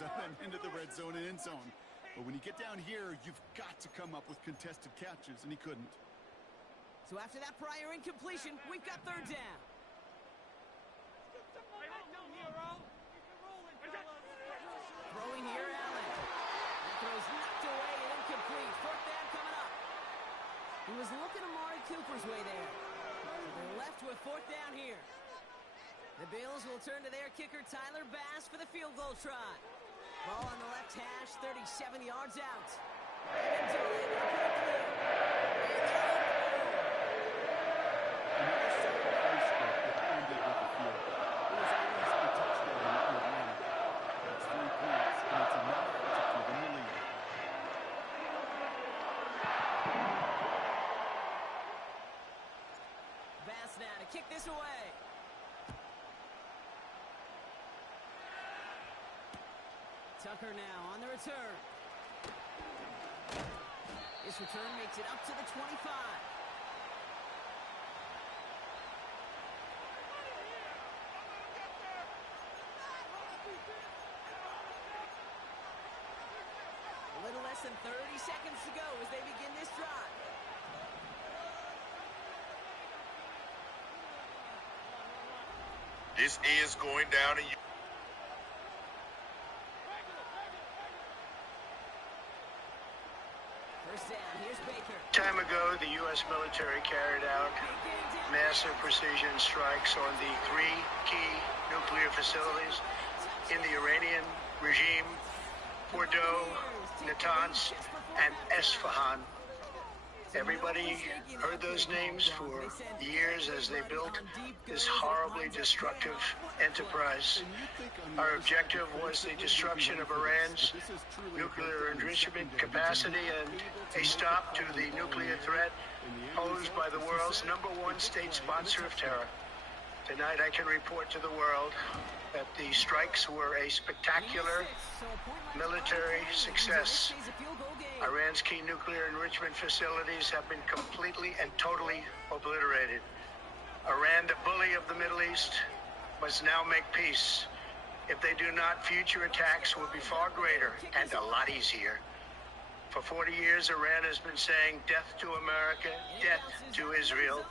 yards and into the red zone and end zone. But when you get down here, you've got to come up with contested catches, and he couldn't. So after that prior incompletion, we've got third down. Throwing here, Allen. That throw's knocked away and incomplete. Fourth down coming up. He was looking Amari Cooper's way there. So they're left with fourth down here. The Bills will turn to their kicker, Tyler Bass, for the field goal try. Ball on the left hash, 37 yards out. Bass now to kick this away. Tucker now on the return. This return makes it up to the 25. A little less than 30 seconds to go as they begin this drive. This is going down in First down, here's Baker. Time ago, the U.S. military carried out massive precision strikes on the 3 key nuclear facilities in the Iranian regime: Fordow, Natanz, and Esfahan. Everybody heard those names for years as they built this horribly destructive enterprise. Our objective was the destruction of Iran's nuclear enrichment capacity and a stop to the nuclear threat posed by the world's #1 state sponsor of terror. Tonight I can report to the world that the strikes were a spectacular military success. Iran's key nuclear enrichment facilities have been completely and totally obliterated. Iran, the bully of the Middle East, must now make peace. If they do not, future attacks will be far greater and a lot easier. For 40 years, Iran has been saying death to America, death to Israel.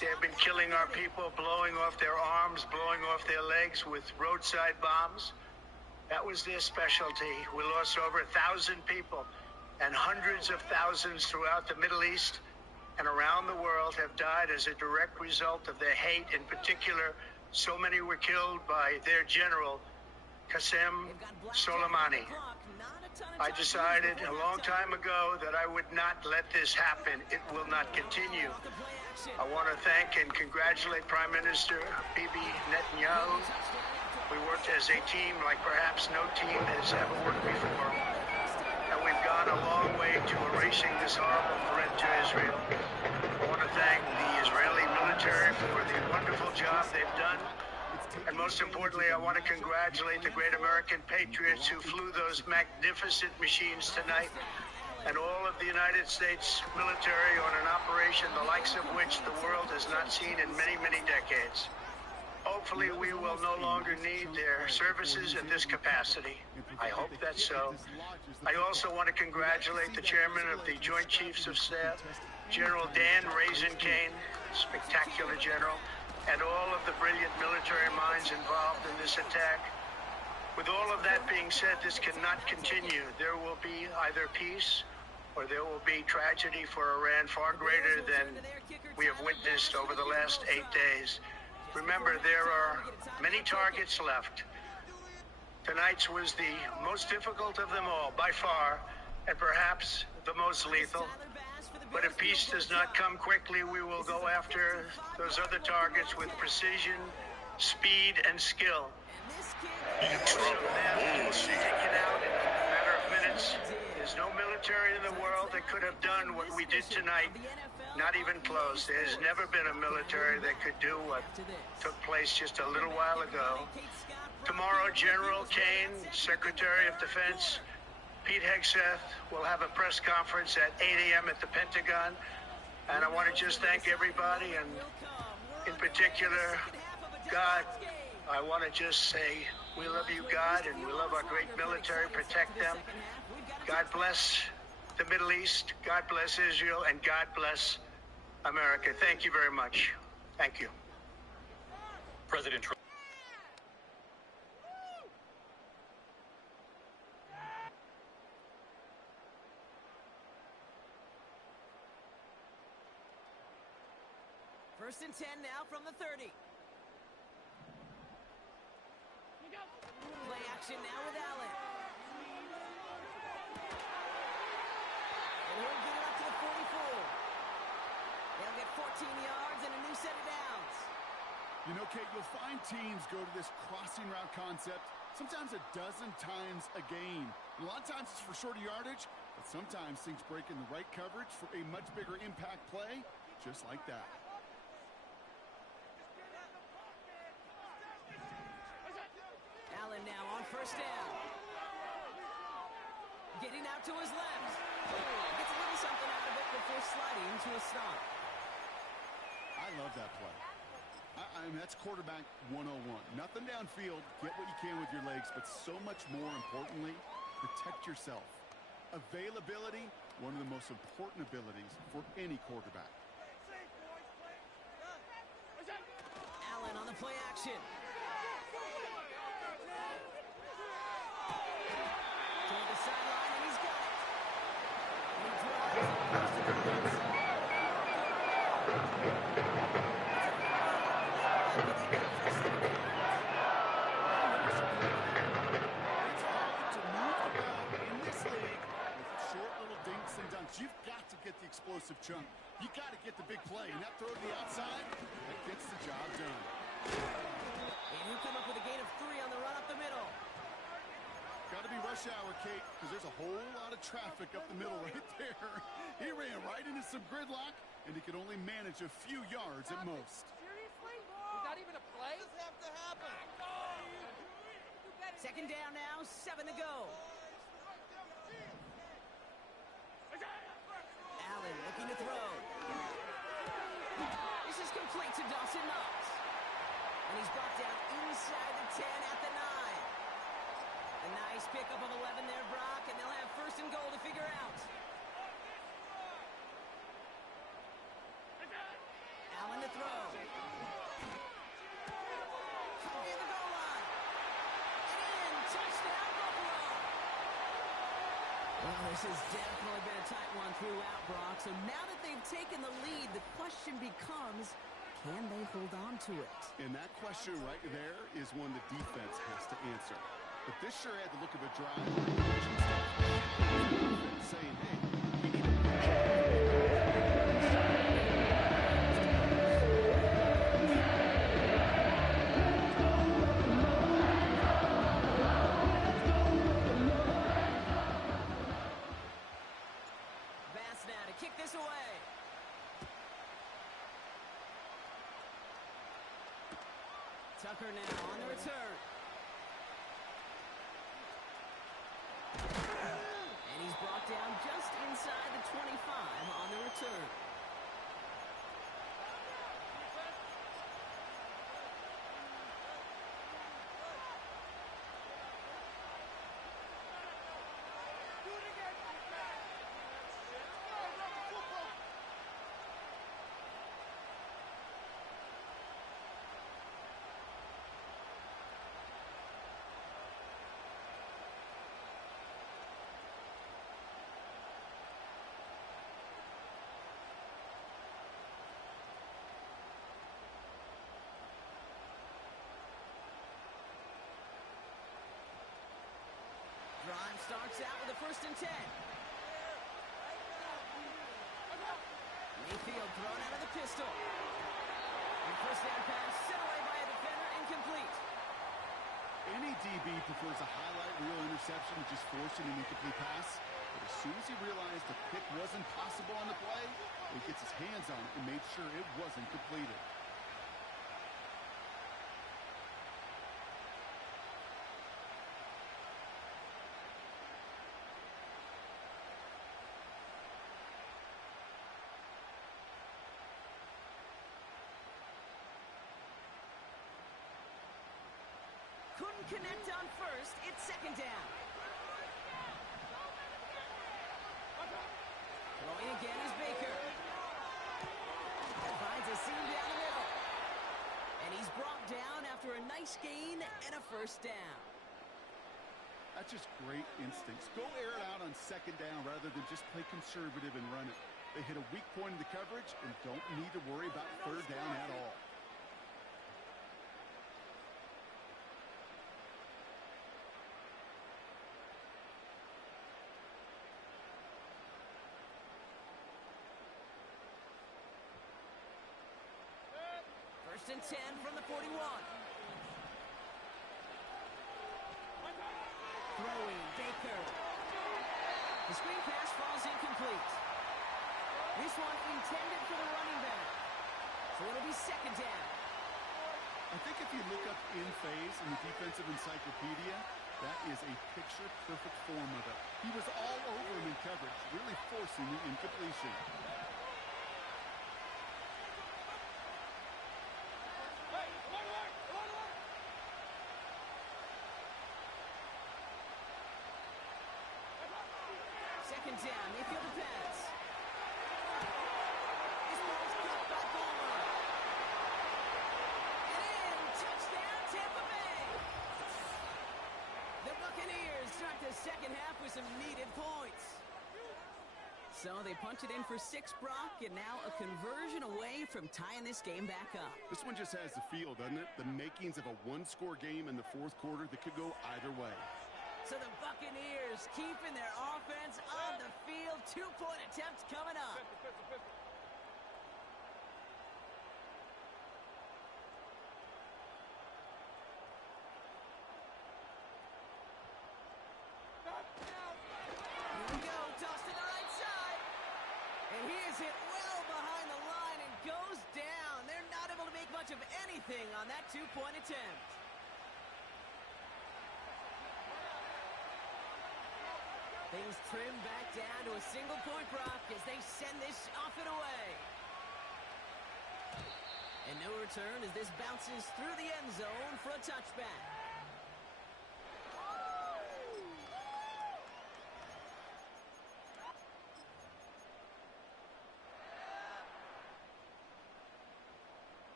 They have been killing our people, blowing off their arms, blowing off their legs with roadside bombs. That was their specialty. We lost over 1,000 people, and hundreds of thousands throughout the Middle East and around the world have died as a direct result of their hate. In particular, so many were killed by their general, Qasem Soleimani. I decided a long time ago that I would not let this happen. It will not continue. I want to thank and congratulate Prime Minister Bibi Netanyahu. We worked as a team like perhaps no team has ever worked before. And we've gone a long way to erasing this horrible threat to Israel. I want to thank the Israeli military for the wonderful job they've done. And most importantly, I want to congratulate the great American patriots who flew those magnificent machines tonight, and all of the United States military on an operation the likes of which the world has not seen in many, many decades. Hopefully, we will no longer need their services in this capacity. I hope that's so. I also want to congratulate the chairman of the Joint Chiefs of Staff, General Dan Raisin Kane, spectacular general, and all of the brilliant military minds involved in this attack. With all of that being said, this cannot continue. There will be either peace or there will be tragedy for Iran far greater than we have witnessed over the last 8 days. Remember, there are many targets left. Tonight's was the most difficult of them all, by far, and perhaps the most lethal. But if peace does not come quickly, we will go after those other targets with precision, speed, and skill. So that will be taken out in a matter of minutes. There's no military in the world that could have done what we did tonight. Not even close. There's never been a military that could do what took place just a little while ago. Tomorrow, General Kane, Secretary of Defense, Pete Hegseth will have a press conference at 8 a.m. at the Pentagon. And I want to just thank everybody, and in particular, God, I want to just say We love you, God, and we love our great military. Protect them. God bless the Middle East. God bless Israel, and God bless America. Thank you very much. Thank you. President Trump. First and 10 now from the 30. Play action now with Allen. And he'll get it up to the 44. They'll get 14 yards and a new set of downs. You know, Kate, you'll find teams go to this crossing route concept sometimes a dozen times a game. And a lot of times it's for shorter yardage, but sometimes things break in the right coverage for a much bigger impact play, just like that. Allen now on first down. Getting out to his left. Gets a little something out of it before sliding to a stop. I love that play. I mean, that's quarterback 101. Nothing downfield, get what you can with your legs, but so much more importantly, protect yourself. Availability, one of the most important abilities for any quarterback. Allen on the play action. Toward the sideline, and he's got it. He drives it close to the fence. You've got to get the explosive chunk. You got to get the big play. And that throw to the outside, that gets the job done. And he came up with a gain of 3 on the run up the middle. Got to be rush hour, Kate, because there's a whole lot of traffic up the middle right there. He ran right into some gridlock, and he could only manage a few yards at most. Seriously? Was that even a play? Does have to happen? Second down now, 7 to go. Allen looking to throw. This is complete to Dawson Knox. And he's brought down inside the 10 at the 9. A nice pickup of 11 there, Brock, and they'll have first and goal to figure out. Allen to throw. Near the goal line. And in, touchdown, Buffalo. Well, this has definitely been a tight one throughout, Brock. So now that they've taken the lead, the question becomes, can they hold on to it? And that question right there is one the defense has to answer. But this sure had the look of a drive. Saying, hey, we need Bass now to kick this away. Tucker now on the return. And he's brought down just inside the 25 on the return. Drive starts out with a first and 10. Mayfield thrown out of the pistol. And first down pass sent away by a defender, incomplete. Any DB prefers a highlight reel interception to just forcing an incomplete pass. But as soon as he realized the pick wasn't possible on the play, he gets his hands on it and made sure it wasn't completed. Couldn't connect on first. It's second down. Throwing again is Baker. Finds a seam down the middle. And he's brought down after a nice gain and a first down. That's just great instincts. Go air it out on second down rather than just play conservative and run it. They hit a weak point in the coverage and don't need to worry about third down at all. First and 10 from the 41. Throwing, Baker. The screen pass falls incomplete. This one intended for the running back. So it'll be second down. I think if you look up in phase in the defensive encyclopedia, that is a picture-perfect form of it. He was all over him in coverage, really forcing the incompletion. Second down, they feel the pass. This ball's caught by Bowler. And in, touchdown, Tampa Bay. The Buccaneers start the second half with some needed points. So they punch it in for 6, Brock, and now a conversion away from tying this game back up. This one just has the feel, doesn't it? The makings of a one-score game in the fourth quarter that could go either way. So the Buccaneers keeping their offense on the field. 2-point attempts coming up. Here we go, toss to the right side. And he is hit well behind the line and goes down. They're not able to make much of anything on that 2-point attempt. Things trim back down to a single point, Brock, as they send this off and away. And no return as this bounces through the end zone for a touchback.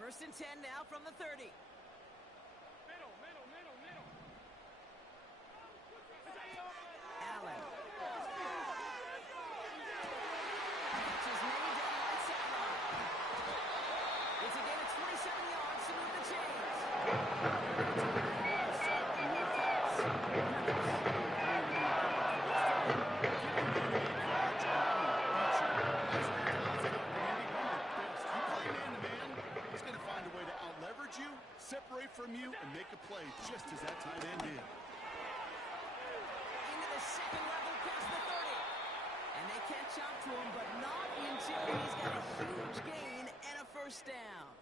First and 10 now from the 30. Allen. Catches many down the right sideline. It's a gain of 27 yards to move the chains. He's going to find a way to out-leverage you, separate from you, and make a play just as that tight end did. Second level past the 30. And they catch up to him, but not until he's got a huge gain and a first down.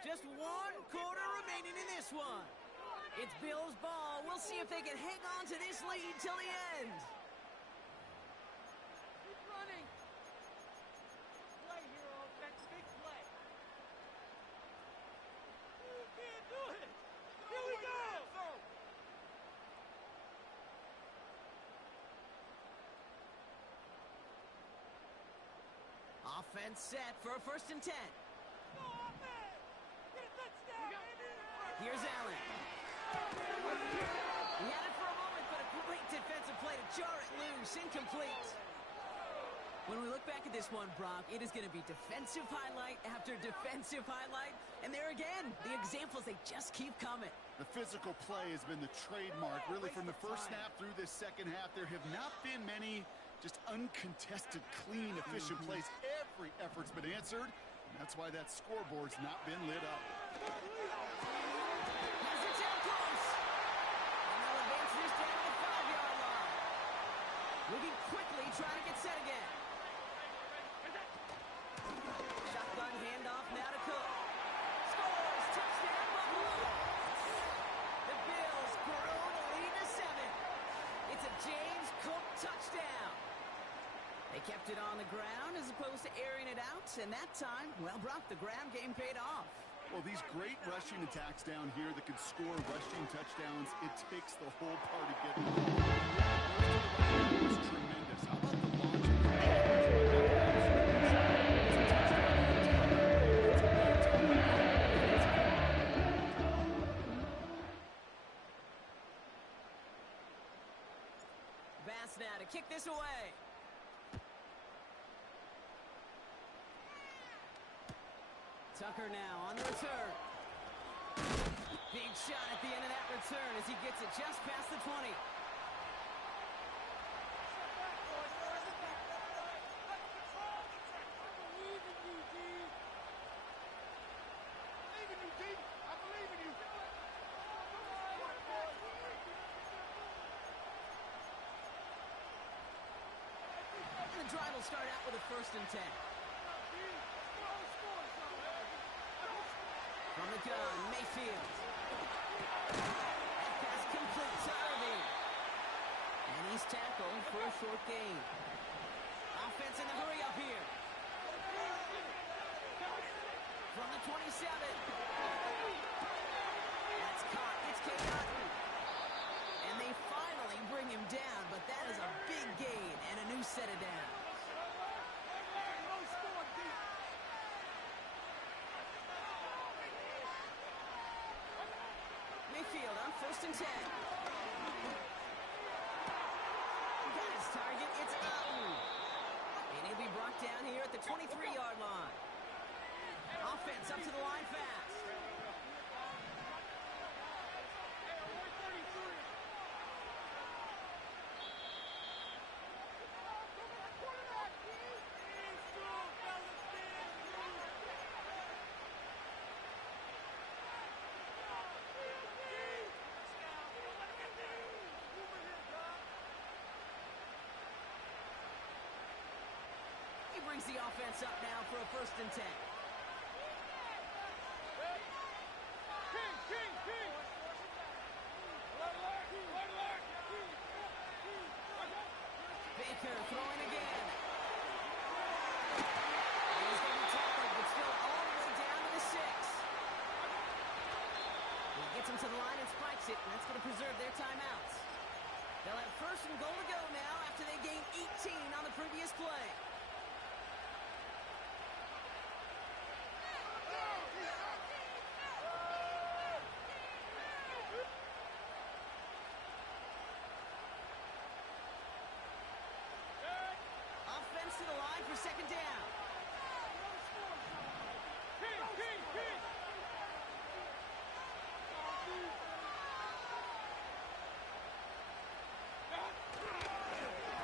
Just 1 quarter remaining in this one. It's Bills' ball. We'll see if they can hang on to this lead till the end. Keep running. Play, hero. That's big play. You can't do it. Here we go. Offense set for a first and 10. Here's Allen. He had it for a moment, but a great defensive play to jar it loose. Incomplete. When we look back at this one, Brock, it is going to be defensive highlight after defensive highlight. And there again, the examples, they just keep coming. The physical play has been the trademark, really, from the first snap through this second half. There have not been many just uncontested, clean, efficient plays. Every effort's been answered. And that's why that scoreboard's not been lit up. Has it down close. And they'll advance this down to the 5-yard line. Moving quickly, trying to get set again. Shotgun handoff now to Cook. Scores! Touchdown, Buffalo! The Bills grow to lead to 7. It's a James Cook touchdown. They kept it on the ground as opposed to airing it out, and that time, well, Brock, the ground game paid off. Well, these great rushing attacks down here that can score rushing touchdowns, it takes the whole party getting involved. Yeah, the burst to the right was tremendous. How about the launch of Bass now to kick this away. Tucker now on the return. Big shot at the end of that return as he gets it just past the 20. And the drive will start out with a 1st and 10. From the gun, Mayfield. That pass complete to Irving. And he's tackled for a short gain. Offense in the hurry up here. From the 27. That's caught. It's K. Cotton. And they finally bring him down, but that is a big gain and a new set of downs. Mayfield on 1st and 10. Got his target. It's Cotton. And he'll be brought down here at the 23-yard line. Offense up to the line fast. He brings the offense up now for a 1st and 10. Baker throwing again. And he's going to be tackled, but still all the way down to the 6. He gets him to the line and spikes it, and that's going to preserve their timeouts. They'll have 1st and goal to go now after they gain 18 on the previous play. To the line for 2nd down.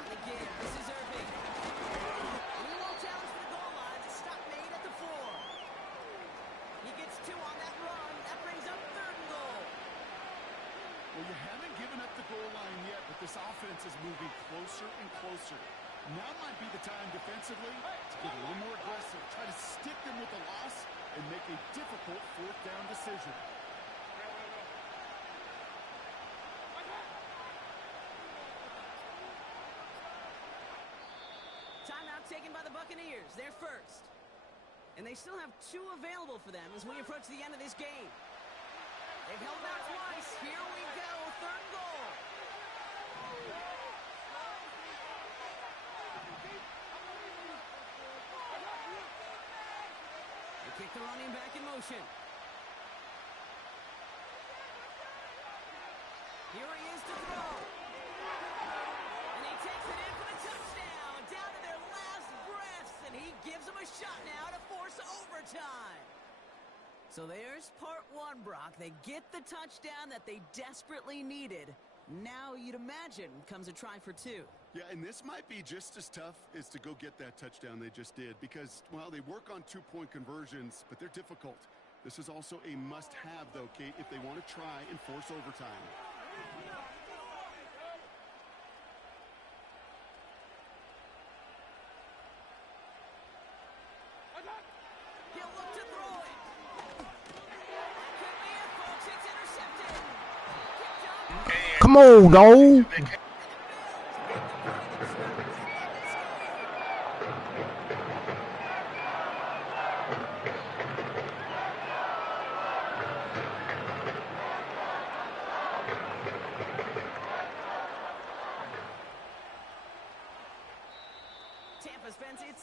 Again, this is Irving. And he won't challenge for the goal line. The stop made at the 4. He gets 2 on that run. That brings up 3rd and goal. Well, you haven't given up the goal line yet, but this offense is moving closer and closer. Now might be the time defensively to get a little more aggressive, try to stick them with the loss, and make a difficult 4th down decision. Timeout taken by the Buccaneers. They're first. And they still have 2 available for them as we approach the end of this game. They've held out twice. Here we go. 3rd goal. Kick the running back in motion. Here he is to throw. And he takes it in for the touchdown. Down to their last breaths. And he gives them a shot now to force overtime. So there's part 1, Brock. They get the touchdown that they desperately needed. Now you'd imagine comes a try for 2. Yeah, and this might be just as tough as to go get that touchdown they just did because, well, they work on 2-point conversions, but they're difficult. This is also a must-have, though, Kate, if they want to try and force overtime. He'll look to throw it. That could be it, folks. It's intercepted. Come on, dog.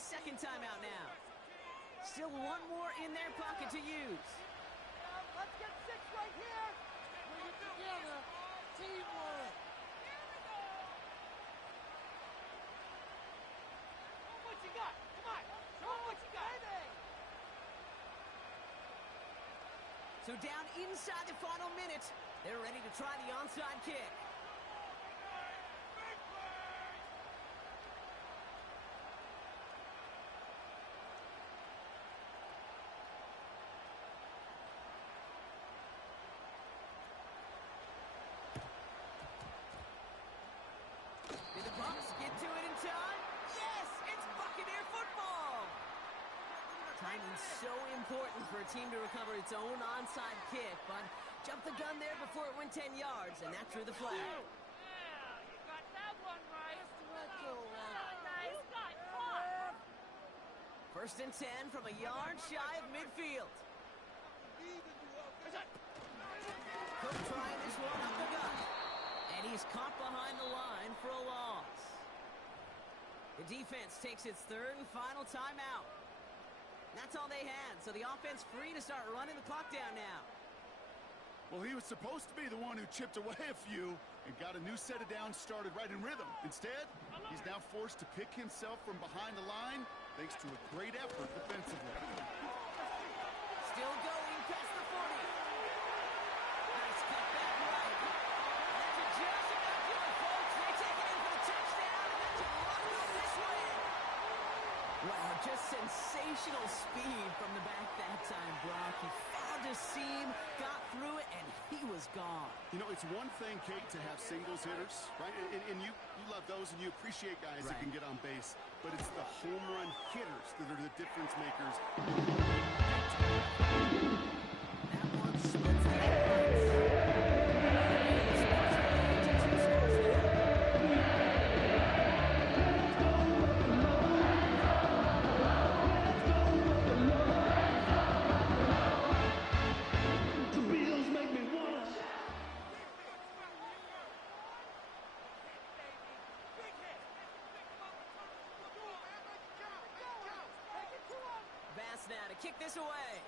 second timeout now. Still one more in their pocket to use. Let's get 6 right here. Bring it together. Teamwork. Show 'em what you got. Come on. Show 'em what you got. So down inside the final minute, they're ready to try the onside kick. Did the Bucs get to it in time? Yes, it's Buccaneer football. Timing's so important for a team to recover its own onside kick, but jumped the gun there before it went 10 yards, and that drew the flag. Yeah, you got that one right. Nice guy, caught. First and 10 from a yard shy of midfield. Cook trying this one up the gut. And he's caught behind the line for a loss. The defense takes its third and final timeout. That's all they had, so the offense free to start running the clock down now. Well, he was supposed to be the one who chipped away a few and got a new set of downs started right in rhythm. Instead, he's now forced to pick himself from behind the line thanks to a great effort defensively. Still going past the 40. Nice cut back right. That's just about to it, folks. They take it in for the touchdown, and that's a run on this win. Wow, just sensational speed from the back that time, Brock. He found a seam, got through it, and he was gone. You know, it's one thing, Kate, to have singles hitters, right? And you love those, and you appreciate guys that can get on base. But it's the home run hitters that are the difference makers. That one splits the headlights. Bass now to kick this away.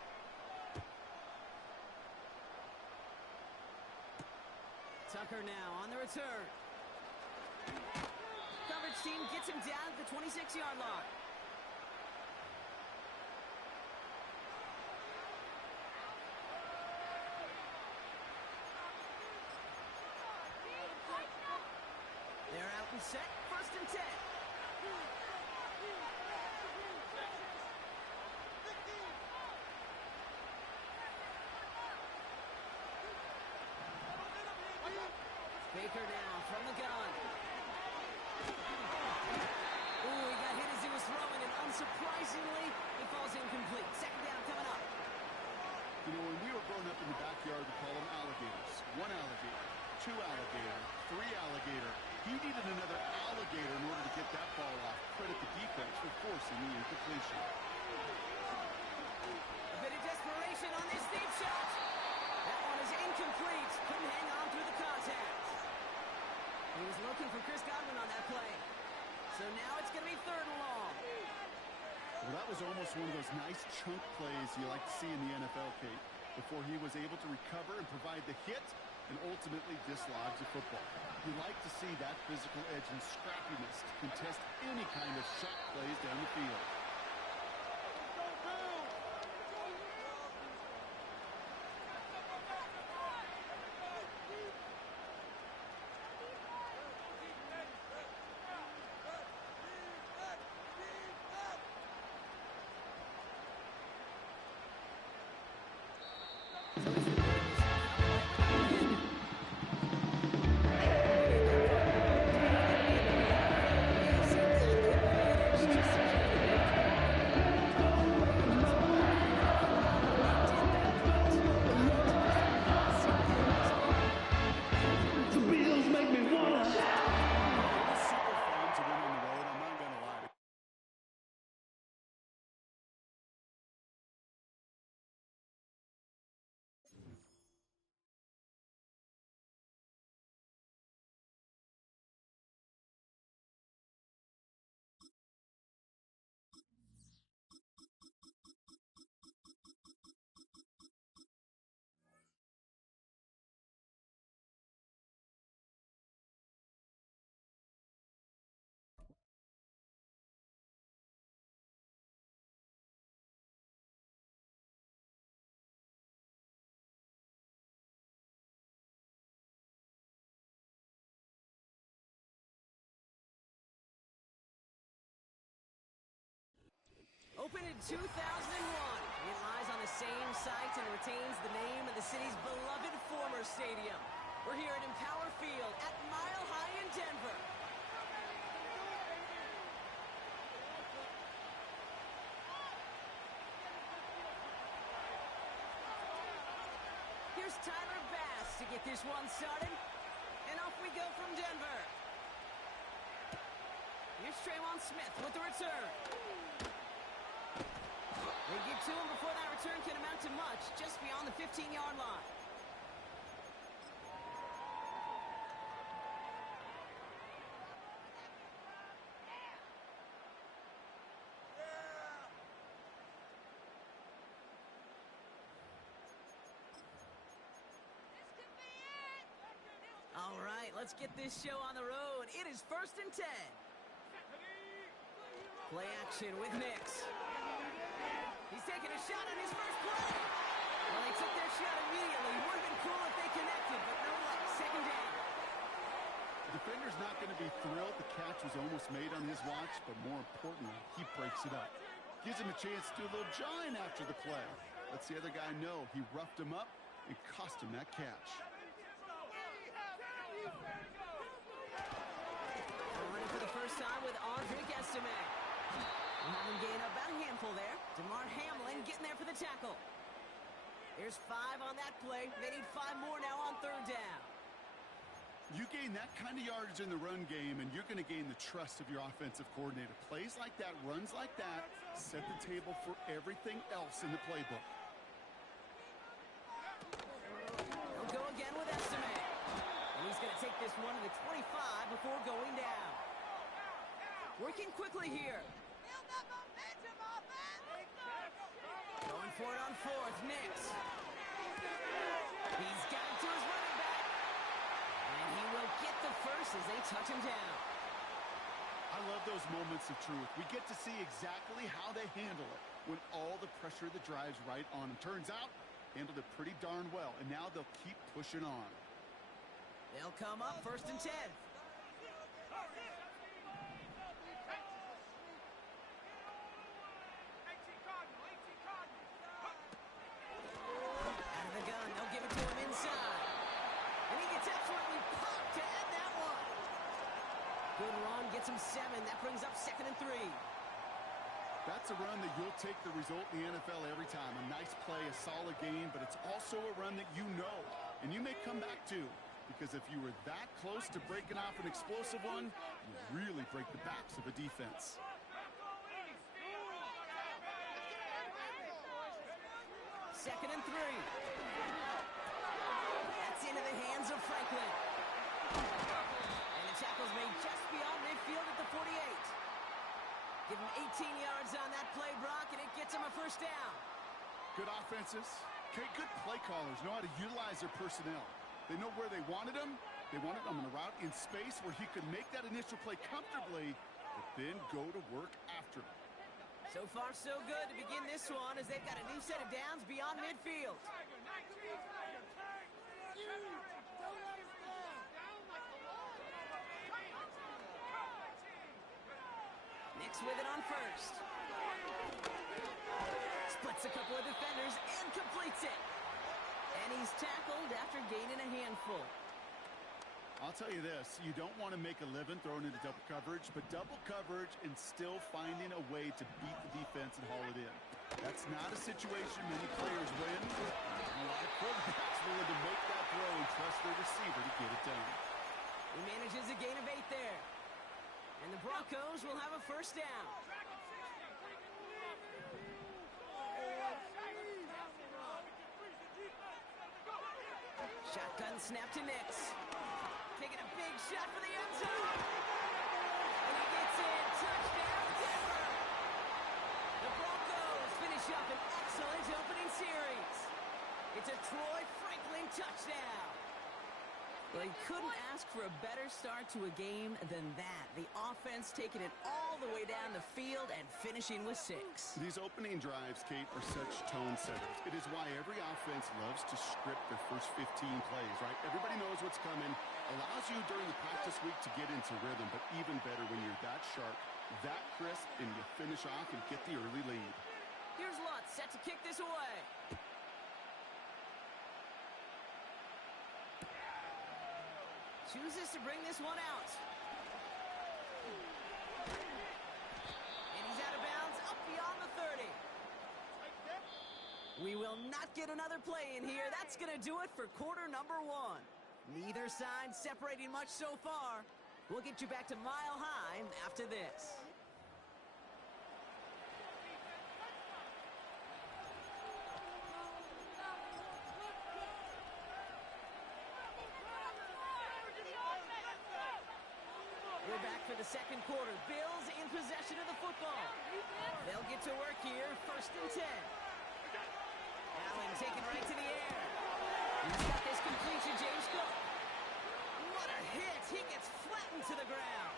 Tucker now on the return. Coverage team gets him down at the 26-yard line. They're out and set, first and 10. Baker now from the gun. Ooh, he got hit as he was throwing, and unsurprisingly, he falls incomplete. Second down coming up. You know, when we were growing up in the backyard, we call them alligators. 1 alligator, 2 alligator, 3 alligator. He needed another alligator in order to get that ball off. Credit the defense for forcing the incompletion. A bit of desperation on this deep shot. That one is incomplete. Couldn't hang on through the contact. He was looking for Chris Godwin on that play. So now it's going to be third and long. Well, that was almost one of those nice chunk plays you like to see in the NFL, Kate, before he was able to recover and provide the hit and ultimately dislodge the football. You like to see that physical edge and scrappiness to contest any kind of shot plays down the field. 2001. It lies on the same site and retains the name of the city's beloved former stadium. We're here at Empower Field at Mile High in Denver. Here's Tyler Bass to get this one started. And off we go from Denver. Here's Traywon Smith with the return. They get to him before that return can amount to much, just beyond the 15-yard line. All right, let's get this show on the road. It is 1st and 10. Play action with Nix. He's taking a shot on his first play. Well, they took their shot immediately. Would have been cool if they connected, but no luck. 2nd down. The defender's not going to be thrilled the catch was almost made on his watch, but more importantly, he breaks it up. Gives him a chance to do a little jawing after the play. Lets the other guy know he roughed him up and cost him that catch. Running for the first time with Audric Estime. Having gained about a handful there. DeMar Hamlin getting there for the tackle. There's 5 on that play. They need 5 more now on 3rd down. You gain that kind of yardage in the run game, and you're going to gain the trust of your offensive coordinator. Plays like that, runs like that, set the table for everything else in the playbook. He'll go again with Estime. And he's going to take this one to the 25 before going down. Working quickly here. Going for it on 4th, Nix. He's got it to his running back. And he will get the first as they touch him down. I love those moments of truth. We get to see exactly how they handle it when all the pressure of the drive's right on them. Turns out, handled it pretty darn well, and now they'll keep pushing on. They'll come up 1st and 10. Out of the gun, they'll give it to him inside. And he gets absolutely popped to end that one. Good run, gets him 7. That brings up 2nd and 3. That's a run that you'll take the result in the NFL every time. A nice play, a solid game, but it's also a run that you know, and you may come back to. Because if you were that close to breaking off an explosive one, you really break the backs of a defense. 2nd and 3. That's into the hands of Franklin. And the tackle's made just beyond midfield at the 48. Give him 18 yards on that play, Brock, and it gets him a 1st down. Good offenses. Okay, good play callers know how to utilize their personnel. They know where they wanted him. They wanted him on a route in space where he could make that initial play comfortably, but then go to work after him. So far, so good to begin this one as they've got a new set of downs beyond midfield. Nix with it on 1st. Splits a couple of defenders and completes it. And he's tackled after gaining a handful. I'll tell you this, you don't want to make a living throwing into double coverage, but double coverage and still finding a way to beat the defense and haul it in. That's not a situation many players win. A lot of quarterbacks willing to make that throw and trust their receiver to get it done. He manages a gain of 8 there. And the Broncos will have a 1st down. Shotgun snap to Nix. Taking a big shot for the end zone. And he gets in. Touchdown, Denver. The Broncos finish up an excellent opening series. It's a Troy Franklin touchdown. Well, he couldn't ask for a better start to a game than that. The offense taking it all the way down the field and finishing with 6. These opening drives, Kate, are such tone setters. It is why every offense loves to script their first 15 plays, right? Everybody knows what's coming. Allows you during the practice week to get into rhythm, but even better when you're that sharp, that crisp, and you finish off and get the early lead. Here's Lutz set to kick this away. Chooses to bring this one out. And he's out of bounds up beyond the 30. We will not get another play in here. That's going to do it for quarter number 1. Neither side separating much so far. We'll get you back to Mile High after this. We're back for the second quarter. Bills in possession of the football. They'll get to work here. 1st and 10. Allen taken right to the air. He's got this completion, James Cook. What a hit. He gets flattened to the ground.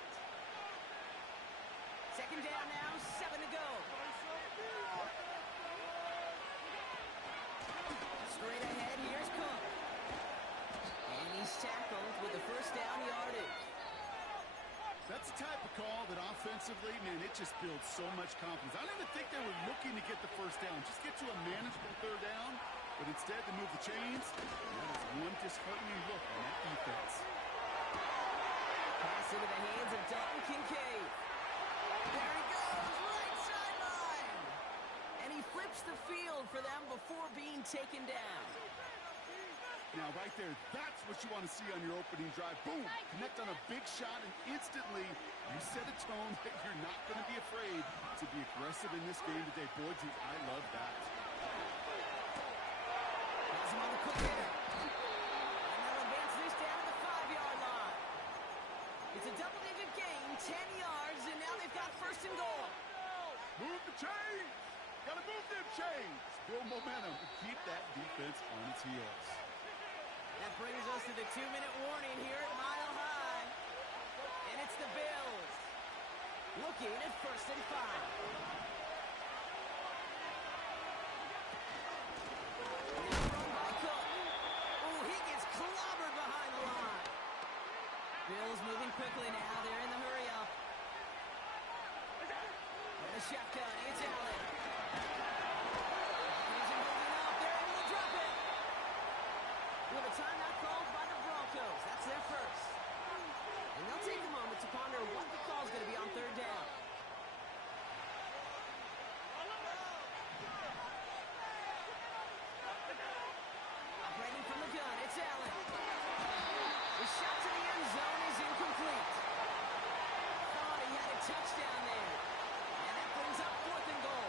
2nd down now, 7 to go. Straight ahead, here's Cook. And he's tackled with the 1st down yardage. That's the type of call that offensively, man, it just builds so much confidence. I don't even think they were looking to get the 1st down. Just get to a manageable 3rd down, but instead they move the chains. And that is one disheartening look on that defense. Pass into the hands of Dalton Kincaid. There he goes, right sideline. And he flips the field for them before being taken down. Now, right there, that's what you want to see on your opening drive. Boom! Connect on a big shot, and instantly you set a tone that you're not going to be afraid to be aggressive in this game today. Boy, dude, I love that. Has him on the quick hitter. And they'll advance this down to the 5-yard line. It's a double-digit gain, 10 yards, and now they've got 1st and goal. Move the chains! Gotta move them chains! Build momentum. Keep that defense on its heels. That brings us to the 2-minute warning here at Mile High. And it's the Bills looking at 1st and 5. Now run by Cook. Oh, he gets clobbered behind the line. Bills moving quickly now. They're in the hurry up. And the shotgun. It's Allen. With a timeout called by the Broncos. That's their 1st. And they'll take a moment to ponder what the call's going to be on 3rd down. Operating from the gun, it's Allen. The shot to the end zone is incomplete. Thought he had a touchdown there. And that brings up 4th and goal.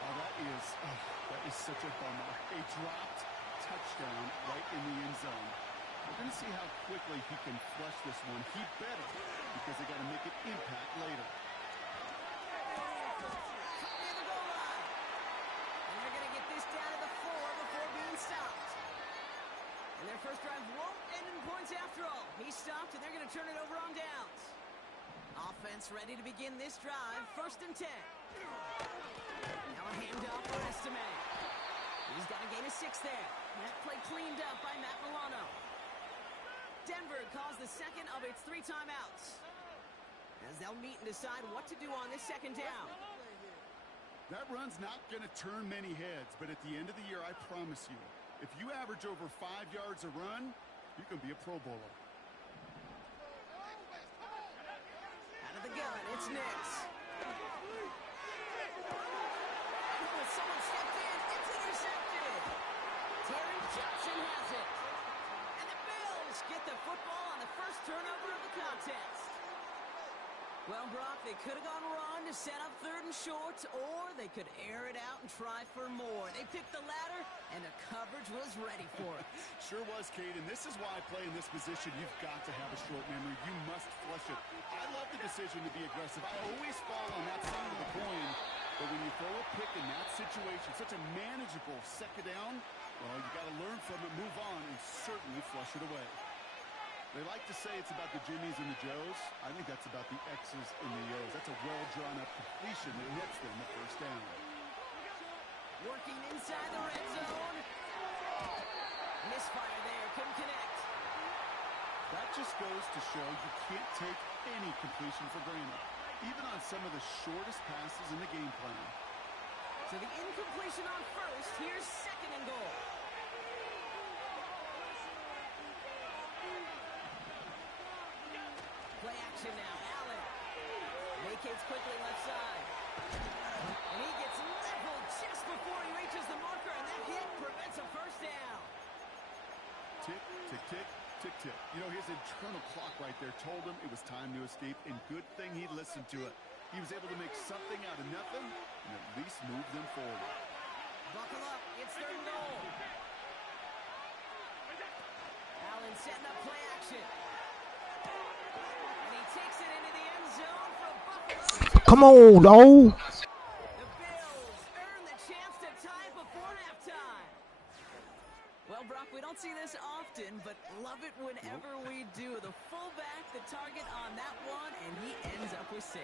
Oh, that is such a bummer. A dropped touchdown right in the end zone. We're going to see how quickly he can flush this one. He better, because they got to make an impact later. Near the goal line. And they're going to get this down to the 4 before being stopped. And their 1st drive won't end in points after all. He's stopped, and they're going to turn it over on downs. Offense ready to begin this drive. 1st and 10. Now a handoff for Estime. He's got a gain of 6 there. That play cleaned up by Matt Milano. Denver calls the 2nd of its 3 timeouts, as they'll meet and decide what to do on this 2nd down. That run's not going to turn many heads, but at the end of the year, I promise you, if you average over 5 yards a run, you can be a Pro Bowler. Out of the gun, it's Nix. Someone stepped in. It's intercepted. Terry Johnson has it. And the Bills get the football on the 1st turnover of the contest. Well, Brock, they could have gone run to set up 3rd and short, or they could air it out and try for more. They picked the latter, and the coverage was ready for it. Sure was, Kate, and this is why I play in this position. You've got to have a short memory. You must flush it. I love the decision to be aggressive. I always fall on that side of the coin. But when you throw a pick in that situation, such a manageable 2nd down, well, you got to learn from it, move on, and certainly flush it away. They like to say it's about the Jimmies and the Joes. I think that's about the X's and the O's. That's a well-drawn-up completion that nets them the 1st down. Working inside the red zone. Misfire there, couldn't connect. That just goes to show you can't take any completion for granted, even on some of the shortest passes in the game plan. So the incompletion on first. Here's second and goal. Play action now. Allen vacates quickly left side. And he gets leveled just before he reaches the marker, and that hit prevents a first down. Tick, tick, tick, tick, tick. You know, his internal clock right there told him it was time to escape, and good thing he listened to it. He was able to make something out of nothing and at least move them forward. Buckle up. It's third and goal. Allen setting up play action. And he takes it into the end zone for a Buffalo. Come on, dog. The Bills earn the chance to tie before halftime. Well, Brock, we don't see this often, but love it whenever we do. The fullback, the target on that one, and he ends up with 6.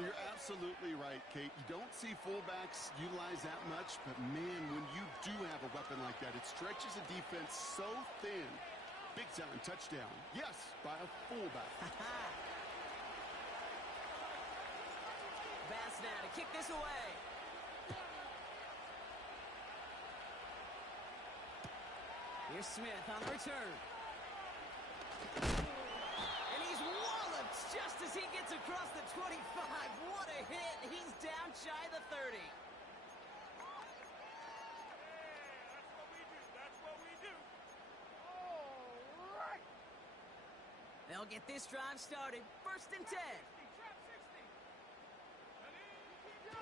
You're absolutely right, Kate. You don't see fullbacks utilize that much, but man, when you do have a weapon like that, it stretches a defense so thin. Big time touchdown. Yes, by a fullback. Bass now to kick this away. Here's Smith on the return. And he's walloped just as he gets across the 25. What a hit. He's down shy of the 30. That's what we do. All right. They'll get this drive started. First and 10.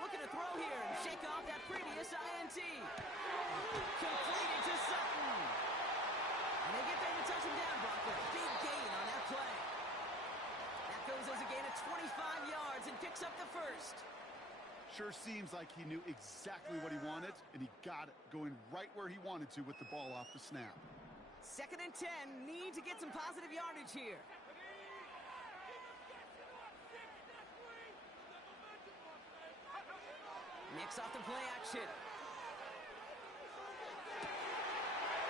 Looking to throw here and shake off that previous INT. Completed to Sutton. And they get there to touch him down, Brock. Big gain on that play. That goes as a gain of 25 yards and picks up the first. Sure seems like he knew exactly what he wanted, and he got it, going right where he wanted to with the ball off the snap. Second and 10. Need to get some positive yardage here. Nicks off the play action.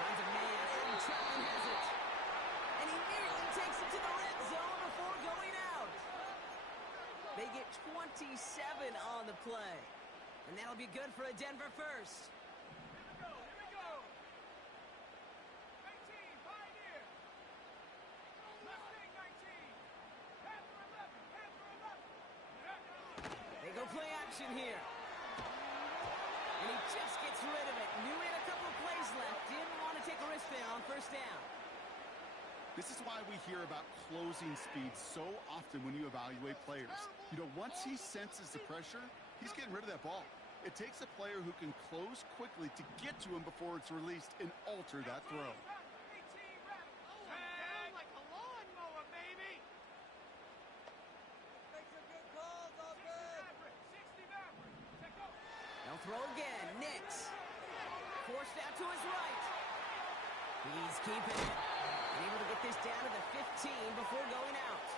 Finds a man, and Troutman has it. And he nearly takes it to the red zone before going out. They get 27 on the play. And that'll be good for a Denver first. Here we go. 19, Pioneer. Mustang 19. Panther 11. They go play action here. And he just gets rid of it. Knew he had a couple of plays left. Didn't want to take a risk there on first down. This is why we hear about closing speed so often when you evaluate players. You know, once he senses the pressure, he's getting rid of that ball. It takes a player who can close quickly to get to him before it's released and alter that throw. 18 rattles. Down like a lawnmower, baby. Make some good calls, offense. 60 Maverick. Check out. They'll throw again. Nicks. Forced out to his right. He's keeping it. Able to get this down to the 15 before going out.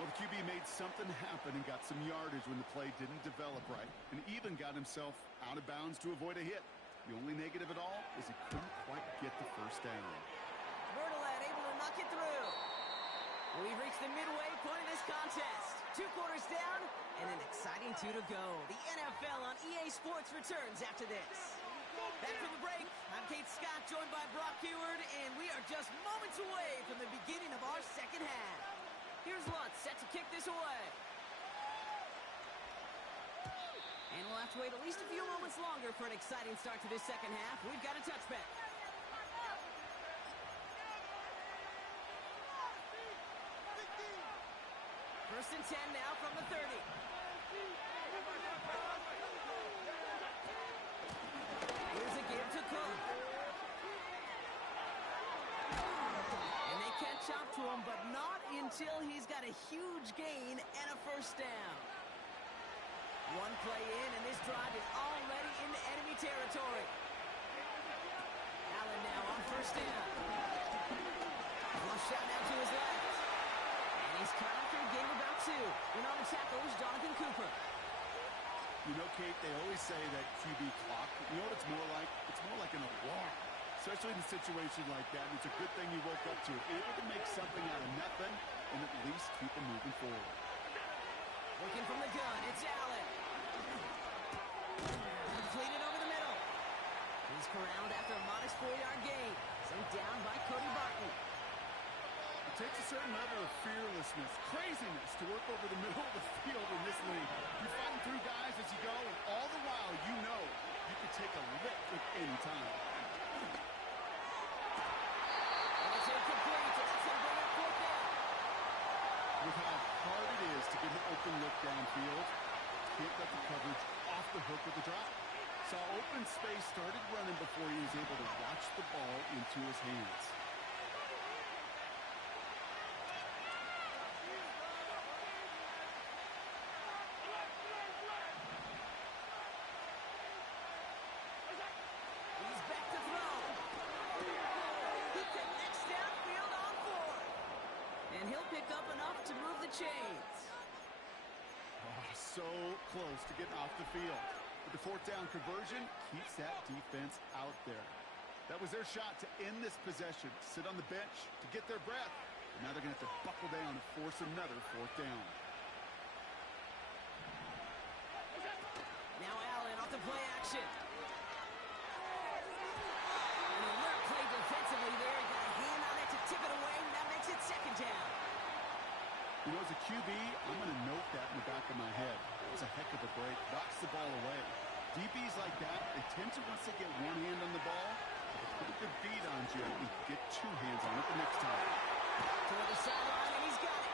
Well, the QB made something happen and got some yardage when the play didn't develop right, and even got himself out of bounds to avoid a hit. The only negative at all is he couldn't quite get the first down. Bertolet able to knock it through. We've reached the midway point of this contest. 2 quarters down and an exciting 2 to go. The NFL on EA Sports returns after this. Back from the break, I'm Kate Scott, joined by Brock Heward, and we are just moments away from the beginning of our second half. Here's Lutz set to kick this away. And we'll have to wait at least a few moments longer for an exciting start to this second half. We've got a touchback. First and 10 now from the 30. Here's a give to Cook. And they catch up to him, but not until he's got a huge gain and a first down. One play in, and this drive is already into enemy territory. Allen now on first down. Flush shot now to his left. And he's caught after a gain of about 2. In on the tackle is Jonathan Cooper. You know, Kate, they always say that QB clock. You know what it's more like? It's more like an alarm. Especially in a situation like that. It's a good thing you woke up to it. Able to make something out of nothing and at least keep them moving forward. Looking from the gun, it's Allen. Completed over the middle. He's corralled after a modest 4-yard gain. Sent down by Cody Barton. It takes a certain level of fearlessness, craziness to work over the middle of the field in this league. You're fighting through guys as you go, and all the while you know you can take a lick at any time. And it's incomplete, so that's going to bring up 4th down. With how hard it is to get an open look downfield, can't let the coverage off the hook with the drop. Saw open space, started running before he was able to watch the ball into his hands. He's back to throw. He connects downfield on 4. And he'll pick up enough to move the chains. Oh, so close to getting off the field. But the 4th down conversion keeps that defense out there. That was their shot to end this possession, sit on the bench to get their breath. And now they're going to have to buckle down and force another 4th down. Now Allen off the play action. An alert play defensively there. He got a hand on it to tip it away, and that makes it 2nd down. You know, as a QB, I'm going to note that in the back of my head. It was a heck of a break. Knocks the ball away. DBs like that, they tend to, once they get one hand on the ball, put a good beat on you and get 2 hands on it the next time. Toward the sideline, and he's got it.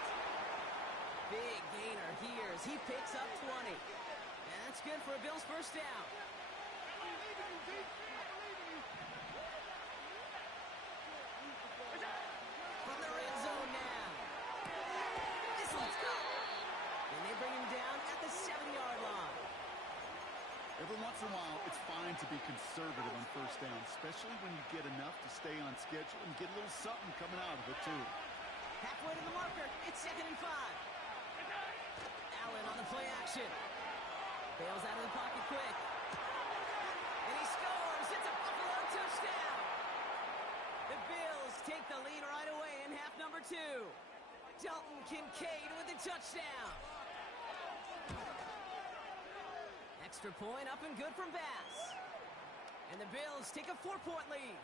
Big gainer here as he picks up 20. And that's good for a Bills 1st down. From the red zone now. This one's good. And they bring him down at the 7-yard line. Every once in a while, it's fine to be conservative on 1st down, especially when you get enough to stay on schedule and get a little something coming out of it, too. Halfway to the marker, it's 2nd and 5. Allen on the play action. Bails out of the pocket quick. And he scores. It's a Buffalo touchdown. The Bills take the lead right away in half number 2. Dalton Kincaid with the touchdown. Extra point up and good from Bass. And the Bills take a 4-point lead.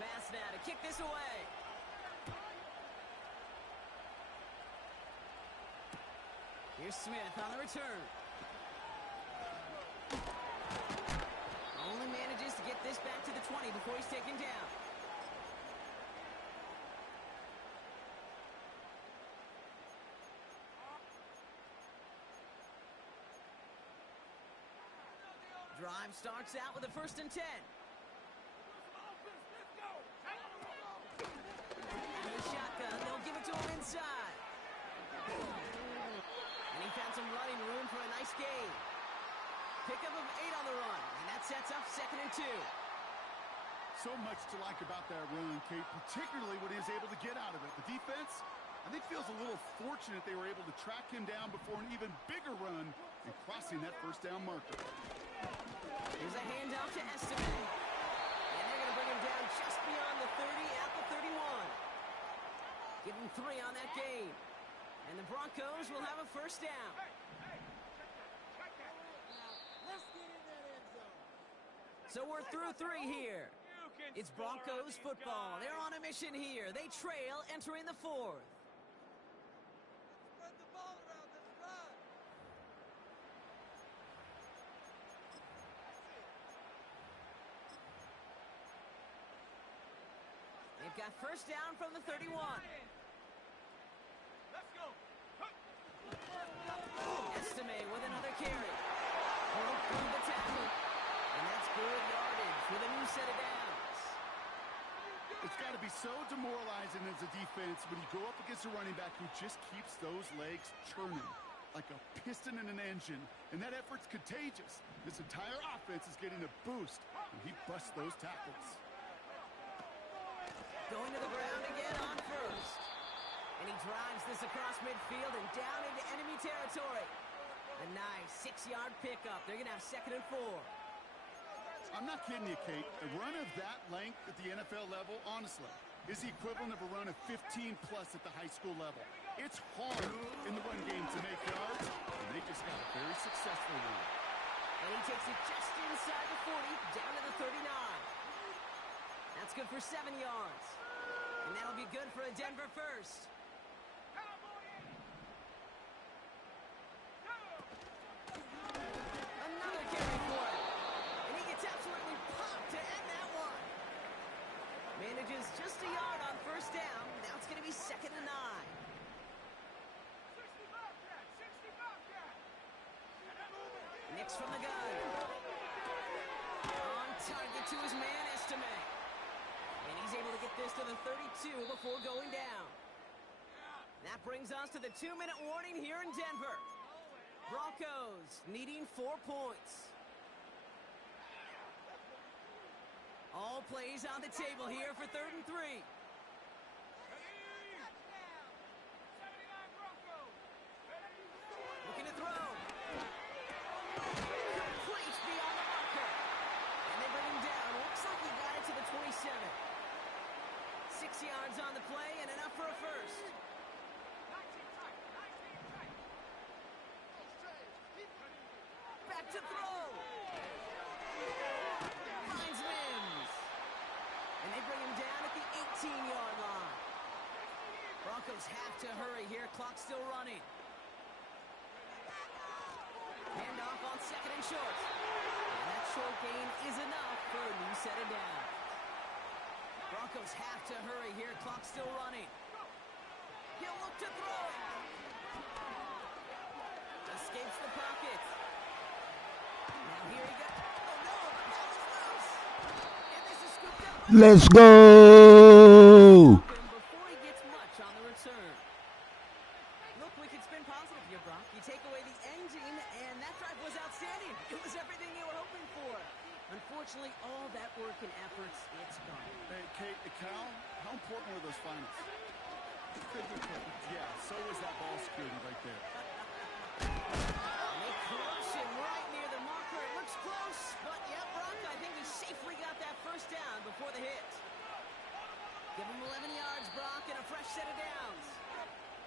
Bass now to kick this away. Here's Smith on the return. Only manages to get this back to the 20 before he's taken down. Drive starts out with a 1st and 10. And the shotgun, they'll give it to him inside. And he found some running room for a nice gain. Pickup of 8 on the run, and that sets up 2nd and 2. So much to like about that run, Kate, particularly what he was able to get out of it. The defense, I think, feels a little fortunate they were able to track him down before an even bigger run and crossing that 1st down marker. Here's a handoff to Estime. And they're going to bring him down just beyond the 30 at the 31. Give him 3 on that gain. And the Broncos will have a 1st down. So we're through 3 here. It's Broncos football. They're on a mission here. They trail entering the 4th. They've got 1st down from the 31. Let's go. Estime with another carry. Broke through the tackle. And that's good yardage with a new set of downs. It's got to be so demoralizing as a defense when you go up against a running back who just keeps those legs churning like a piston in an engine. And that effort's contagious. This entire offense is getting a boost when he busts those tackles. Going to the ground again on 1st. And he drives this across midfield and down into enemy territory. A nice 6-yard pickup. They're going to have 2nd and 4. I'm not kidding you, Kate. A run of that length at the NFL level, honestly, is the equivalent of a run of 15-plus at the high school level. It's hard in the run game to make yards, and they just got a very successful one. And he takes it just inside the 40, down to the 39. That's good for 7 yards. And that'll be good for a Denver first. Another carry for him. And he gets absolutely popped to end that one. Manages just a yard on 1st down. Now it's going to be 2nd and 9. Nix from the gun. On target to his man, Estime. And he's able to get this to the 32 before going down. That brings us to the 2-minute warning here in Denver. Broncos needing 4 points. All plays on the table here for 3rd and 3. Looking to throw. Complete beyond the marker. And they bring him down. Looks like he got it to the 27. 6 yards on the play and enough for a first. Back to throw. Finds Mims. And they bring him down at the 18-yard line. Broncos have to hurry here. Clock's still running. Handoff on 2nd and short. And that short gain is enough for a new set of downs. Broncos have to hurry here. Clock's still running. He'll look to throw. Escapes the pocket. Now here he goes. Oh no, the ball is loose. And this is scooped up. Let's go! Before he gets much on the return. Look, we could spin positive here, Brock. You take away the ending, and that drive was outstanding. It was everything you were hoping for. Unfortunately, all that work and efforts, it's gone. Hey, Kate, Cal, how important were those finals? Yeah, so was that ball security right there. They crush it right near the marker. It looks close, but yeah, Brock, I think he safely got that 1st down before the hit. Give him 11 yards, Brock, and a fresh set of downs.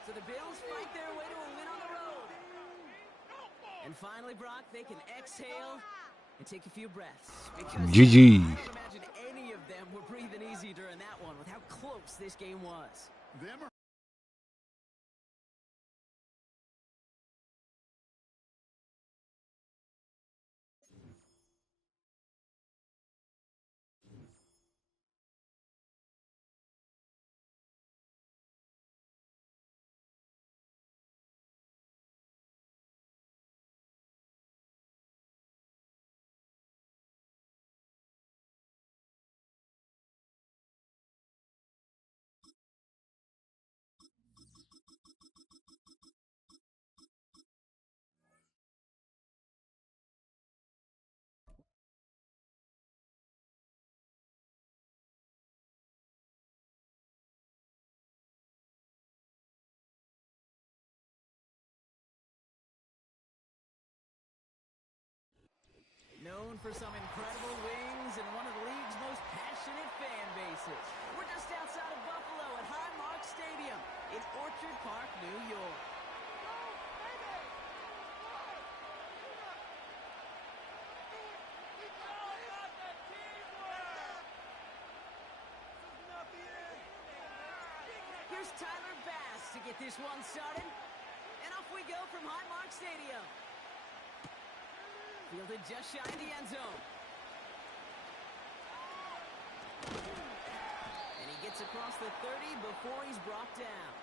So the Bills fight their way to a win on the road. And finally, Brock, they can exhale and take a few breaths. Because GG. I don't imagine any of them were breathing easy during that one with how close this game was. Them are known for some incredible wings and one of the league's most passionate fan bases. We're just outside of Buffalo at Highmark Stadium in Orchard Park, New York. Here's Tyler Bass to get this one started. And off we go from Highmark Stadium. Fielded just shy of the end zone. And he gets across the 30 before he's brought down.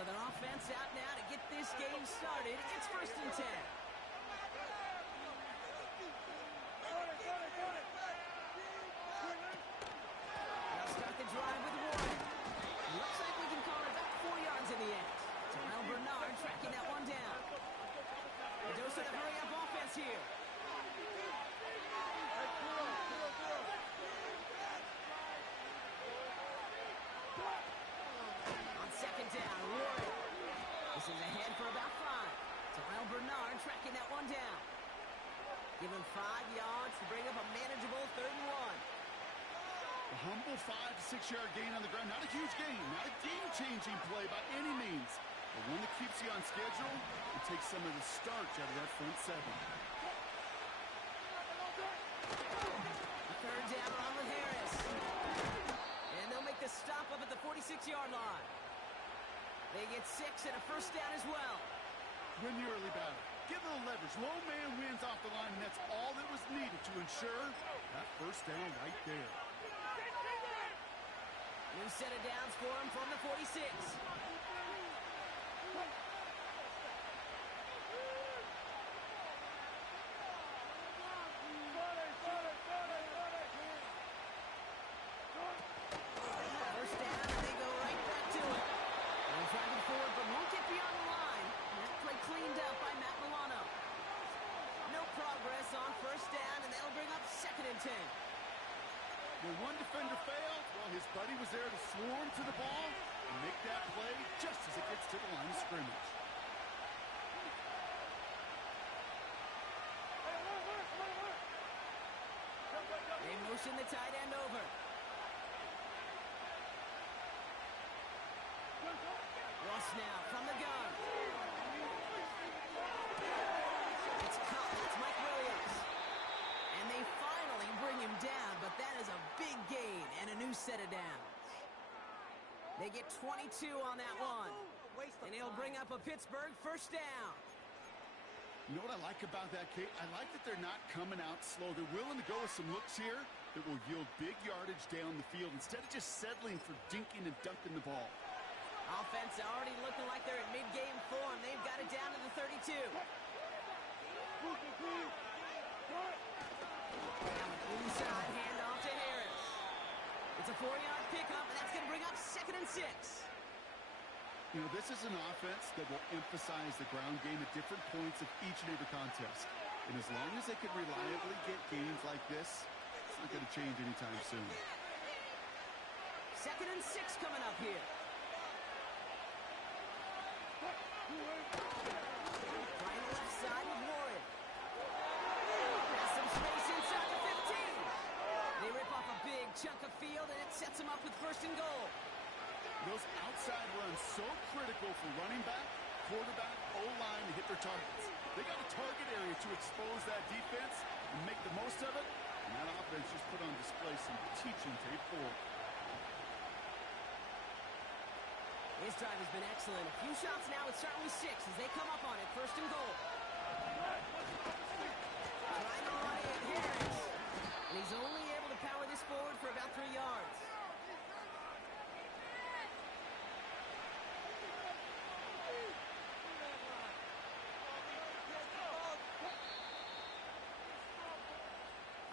So their offense out now to get this game started. It's 1st and 10. Give him 5 yards to bring up a manageable 3rd and 1. A humble 5 to 6 yard gain on the ground. Not a huge gain, not a game-changing play by any means, but one that keeps you on schedule and takes some of the starch out of that front 7. A 3rd down run with Harris. And they'll make the stop up at the 46-yard line. They get 6 and a 1st down as well. Win the early battle. Give them the leverage. Low man wins off the line, and that's all that was needed to ensure that 1st down right there. New set of downs for him from the 46. First down, and they go right back to it. And driving forward, but won't get beyond the line. And that play cleaned up by Matt Milano. No progress on 1st down, and that'll bring up 2nd and 10. When one defender failed, well, his buddy was there to swarm to the ball and make that play just as it gets to the line of scrimmage. They motion the tight end over. Ross now from the gun. It's caught. It's Mike Williams. And they finally bring him down, but that is a big gain and a new set of downs. They get 22 on that one. And he'll bring up a Pittsburgh 1st down. You know what I like about that, Kate? I like that they're not coming out slow. They're willing to go with some looks here that will yield big yardage down the field instead of just settling for dinking and dunking the ball. Offense already looking like they're in mid-game form. They've got it down to the 32. Inside handoff to Harris. It's a 4-yard pickup, and that's going to bring up 2nd and 6. You know, this is an offense that will emphasize the ground game at different points of each and every contest. And as long as they can reliably get gains like this, it's not going to change anytime soon. 2nd and 6 coming up here. Right left side with Warren. Has some space inside the 15. They rip off a big chunk of field, and it sets them up with 1st and goal. Those outside runs so critical for running back, quarterback, O-line to hit their targets. They got a target area to expose that defense and make the most of it, and that offense just put on display some teaching tape for it. His drive has been excellent. A few shots now, it's certainly 6 as they come up on it, 1st and goal. Trying to run it, Harris. And he's only able to power this forward for about 3 yards.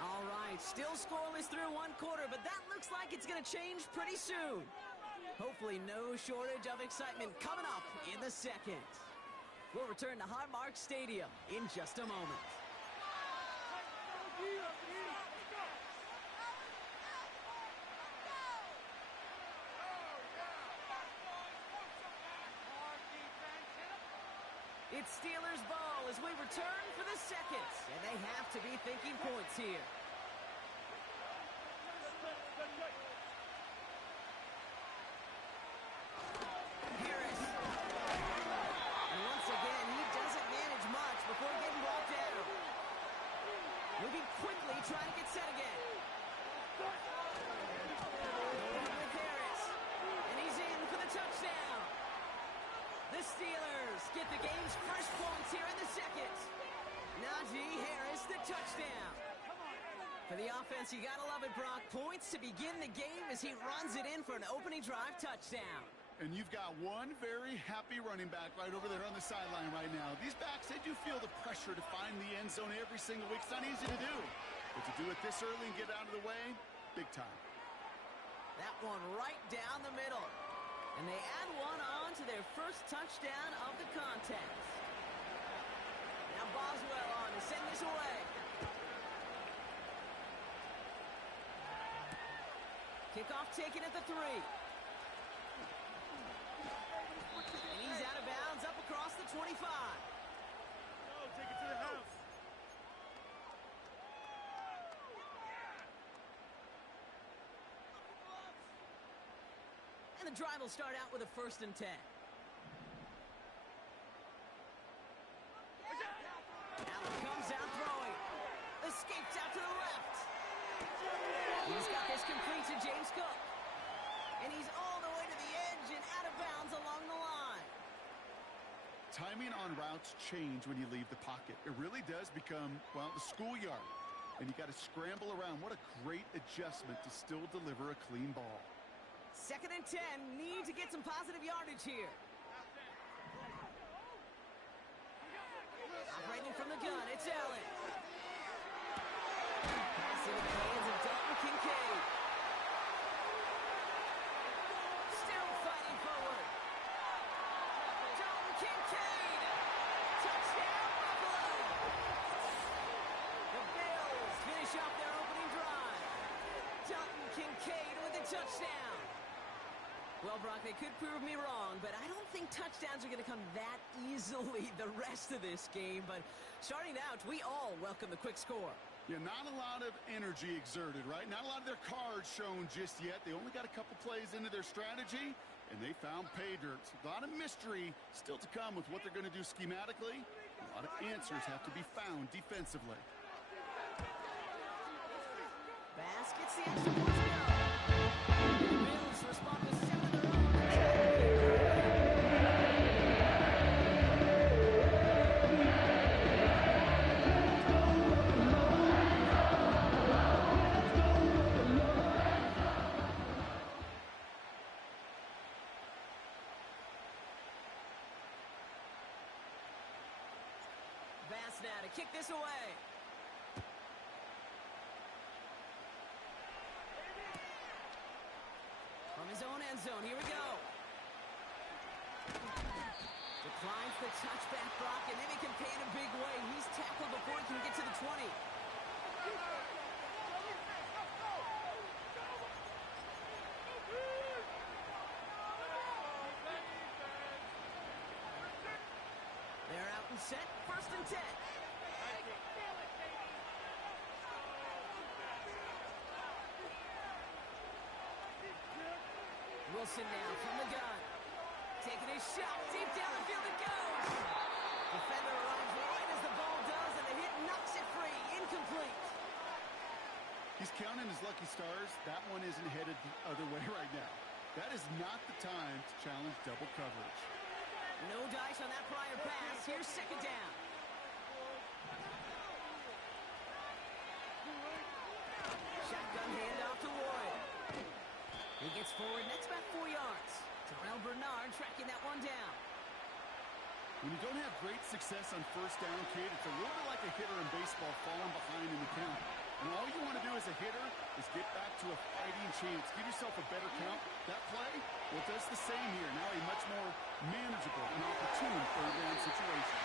All right, still scoreless through 1 quarter, but that looks like it's going to change pretty soon. Hopefully no shortage of excitement coming up in the 2nd. We'll return to Highmark Stadium in just a moment. It's Steelers ball as we return for the 2nd, and they have to be thinking points here. Harris. And once again, he doesn't manage much before getting brought down. Moving quickly, trying to get set again. With Harris. And he's in for the touchdown. The Steelers get the game's first points here in the 2nd. Najee Harris, the touchdown. For the offense, you gotta love it, Brock. Points to begin the game as he runs it in for an opening drive touchdown. And you've got one very happy running back right over there on the sideline right now. These backs, they do feel the pressure to find the end zone every single week. It's not easy to do. But to do it this early and get out of the way, big time. That one right down the middle. And they add one on to their first touchdown of the contest. Now Boswell on to send this away. Kickoff taken at the 3. And he's out of bounds up across the 25. Oh, take it to the house. And the drive will start out with a 1st and 10. Allen comes out throwing. Escapes out to the left. He's got this complete to James Cook. And he's all the way to the edge and out of bounds along the line. Timing on routes change when you leave the pocket. It really does become, well, the schoolyard. And you got to scramble around. What a great adjustment to still deliver a clean ball. 2nd and 10. Need to get some positive yardage here. Operating from the gun, it's Allen. Pass into the hands of Dalton Kincaid. Still fighting forward. Dalton Kincaid. Touchdown, Buffalo. The Bills finish off their opening drive. Dalton Kincaid with a touchdown. Well, Brock, they could prove me wrong, but I don't think touchdowns are going to come that easily the rest of this game. But starting out, we all welcome the quick score. Yeah, not a lot of energy exerted, right? Not a lot of their cards shown just yet. They only got a couple plays into their strategy, and they found pay dirt. A lot of mystery still to come with what they're going to do schematically. A lot of answers have to be found defensively. Bass gets the extra point to go. The Bills respond with 7 of their own. Bass now to kick this away. From his own end zone, here we go. Declines the touchback block, and then he can pay in a big way. He's tackled before he can get to the 20. They're out and set, 1st and 10. Wilson now from the gun. Taking his shot deep down the field it goes. Defender runs right as the ball does, and the hit knocks it free. Incomplete. He's counting his lucky stars. That one isn't headed the other way right now. That is not the time to challenge double coverage. No dice on that prior pass. Here's 2nd down. Shotgun handoff to Ward. He gets forward, next about 4 yards. Terrell Bernard tracking that one down. When you don't have great success on 1st down, Kate, it's a little bit like a hitter in baseball falling behind in the count. And all you want to do as a hitter is get back to a fighting chance. Give yourself a better count. That play, well, it does the same here. Now a much more manageable and opportune 3rd down situation.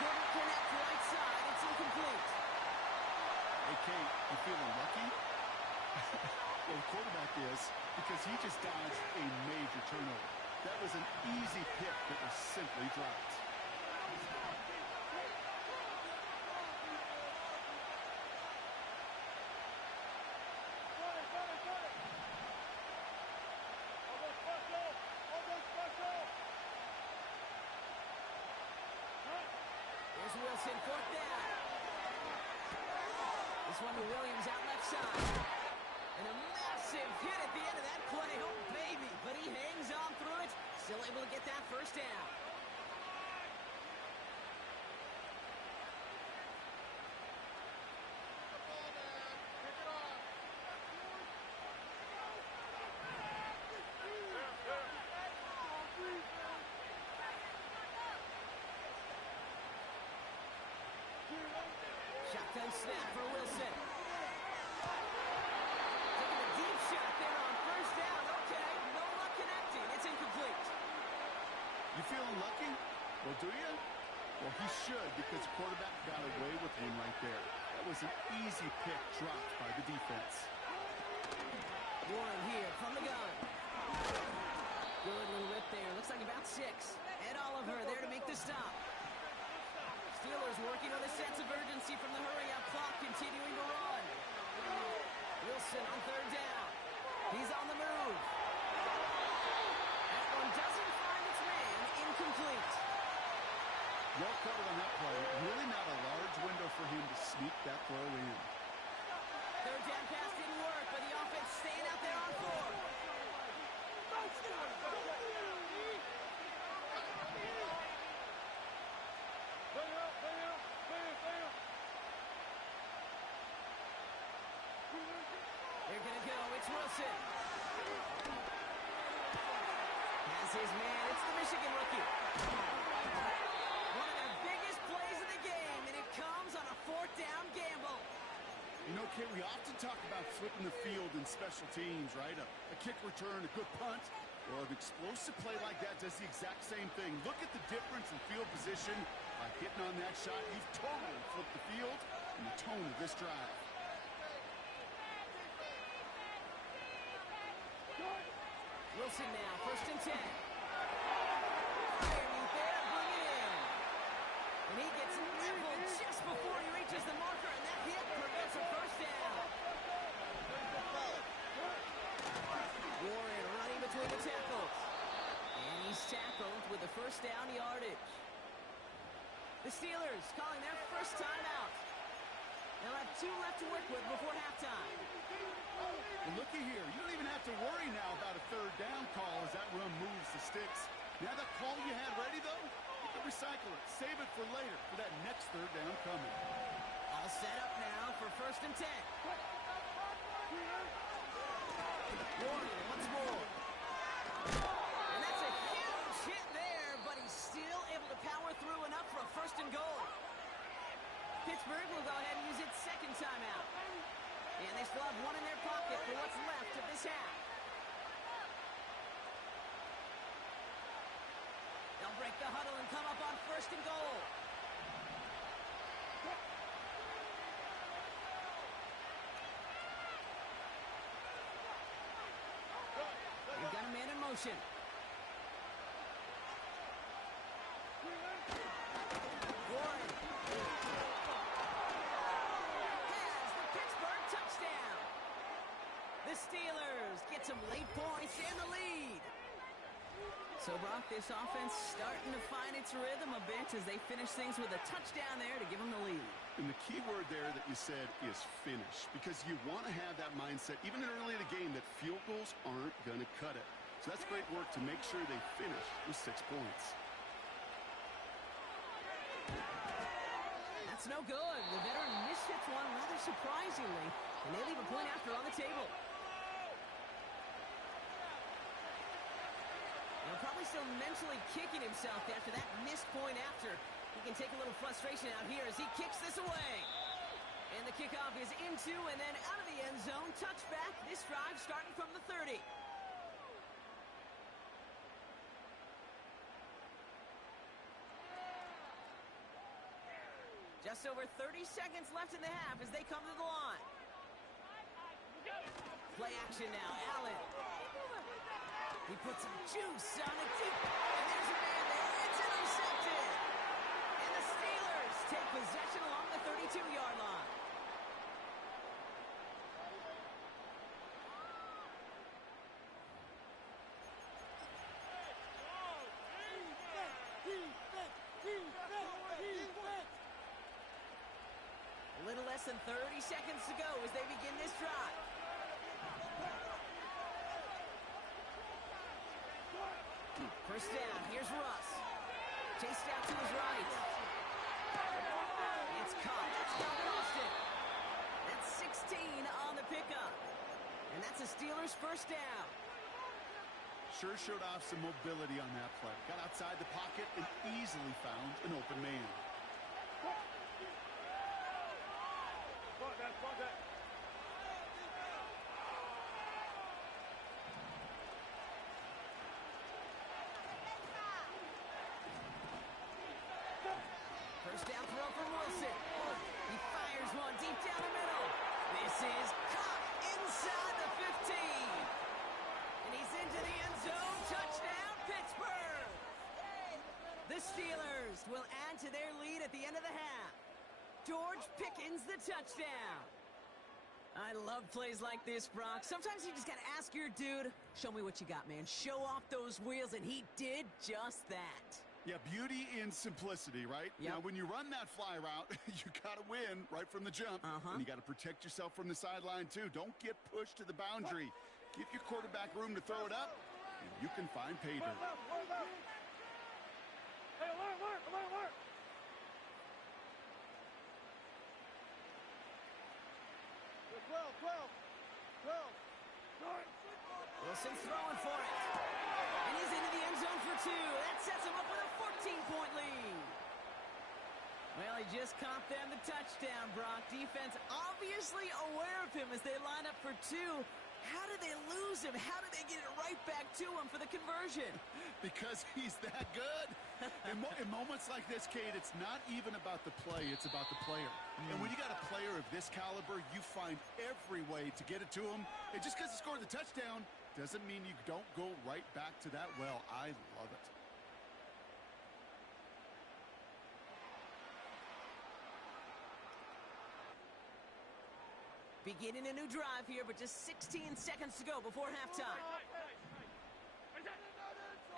Couldn't connect right side. It's incomplete. Hey, Kate, you feeling lucky? Well, the quarterback is, because he just dodged a major turnover. That was an easy pick that was simply dropped. There's Wilson, 4th down. This one to Williams out left side. And a massive hit at the end of that play. Oh, baby. But he hangs on through it. Still able to get that 1st down. Shotgun snap for Wilson. Taking a deep shot there on 1st down. Okay, no luck connecting. It's incomplete. You feeling lucky? Well, do you? Well, he should, because the quarterback got away with one right there. That was an easy pick dropped by the defense. Warren here from the gun. Good little whip there. Looks like about 6. Ed Oliver there to make the stop. Steelers working with a sense of urgency from the hurry-up clock, continuing to run. Wilson on 3rd down. He's on the move. Wilson. Has his man. It's the Michigan rookie. One of their biggest plays of the game, and it comes on a fourth down gamble. You know, Kay, we often talk about flipping the field in special teams, right? A kick return, a good punt. Well, an explosive play like that does the exact same thing. Look at the difference in field position. By hitting on that shot, you've totally flipped the field and the tone of this drive. Wilson now, 1st and 10. Underneath there, bring it in. And he gets leveled just before he reaches the marker, and that hit prevents a first down. Warren running between the tackles. And he's tackled with the first down yardage. The Steelers calling their first timeout. They'll have 2 left to work with before halftime. And looky here, you don't even have to worry now about a 3rd down call as that run moves the sticks. Now that call you had ready, though, you can recycle it. Save it for later, for that next 3rd down coming. All set up now for 1st and 10. Warren once more. And that's a huge hit there, but he's still able to power through enough for a 1st and goal. Pittsburgh will go ahead and use its 2nd timeout. And they still have 1 in their pocket for what's left of this half. They'll break the huddle and come up on 1st and goal. We've got a man in motion. Warren has the Pittsburgh touchdown. The Steelers get some late points in the lead. So, Brock, this offense starting to find its rhythm a bit as they finish things with a touchdown there to give them the lead. And the key word there that you said is finish, because you want to have that mindset, even early in the game, that field goals aren't going to cut it. So that's great work to make sure they finish with 6 points. That's no good. The veteran mishits one rather surprisingly, and they leave a point after on the table. They're probably still mentally kicking himself after that missed point after. He can take a little frustration out here as he kicks this away. And the kickoff is into and then out of the end zone. Touchback. This drive starting from the 30. Just over 30 seconds left in the half as they come to the line. Play action now. Allen. He puts some juice on it deep. And there's a man there. It's intercepted. And the Steelers take possession along the 32-yard line. A little less than 30 seconds to go as they begin this drive. First down, here's Russ. Chased out to his right. It's caught. That's Calvin Austin. That's 16 on the pickup. And that's a Steelers first down. Sure showed off some mobility on that play. Got outside the pocket and easily found an open man. First down throw from Wilson. He fires one deep down the middle. This is caught inside the 15. And he's into the end zone. Touchdown, Pittsburgh. The Steelers will add to their lead at the end of the half. George Pickens, the touchdown. I love plays like this, Brock. Sometimes you just got to ask your dude, show me what you got, man. Show off those wheels, and he did just that. Yeah, beauty in simplicity, right? Yep. Now, when you run that fly route, you got to win right from the jump. And you got to protect yourself from the sideline, too. Don't get pushed to the boundary. Give your quarterback room to throw it up, and you can find pay dirt. Hey, alert! 12. Wilson's throwing for it. And he's into the end zone for 2. That sets him up with a 14-point lead. Well, he just caught them the touchdown, Brock. Defense obviously aware of him as they line up for 2. How did they lose him? How did they get it right back to him for the conversion? Because he's that good. In moments like this, Kate, it's not even about the play, it's about the player. And when you got a player of this caliber, you find every way to get it to him. And just because he scored the touchdown doesn't mean you don't go right back to that well. I love it. Beginning a new drive here, but just 16 seconds to go before halftime.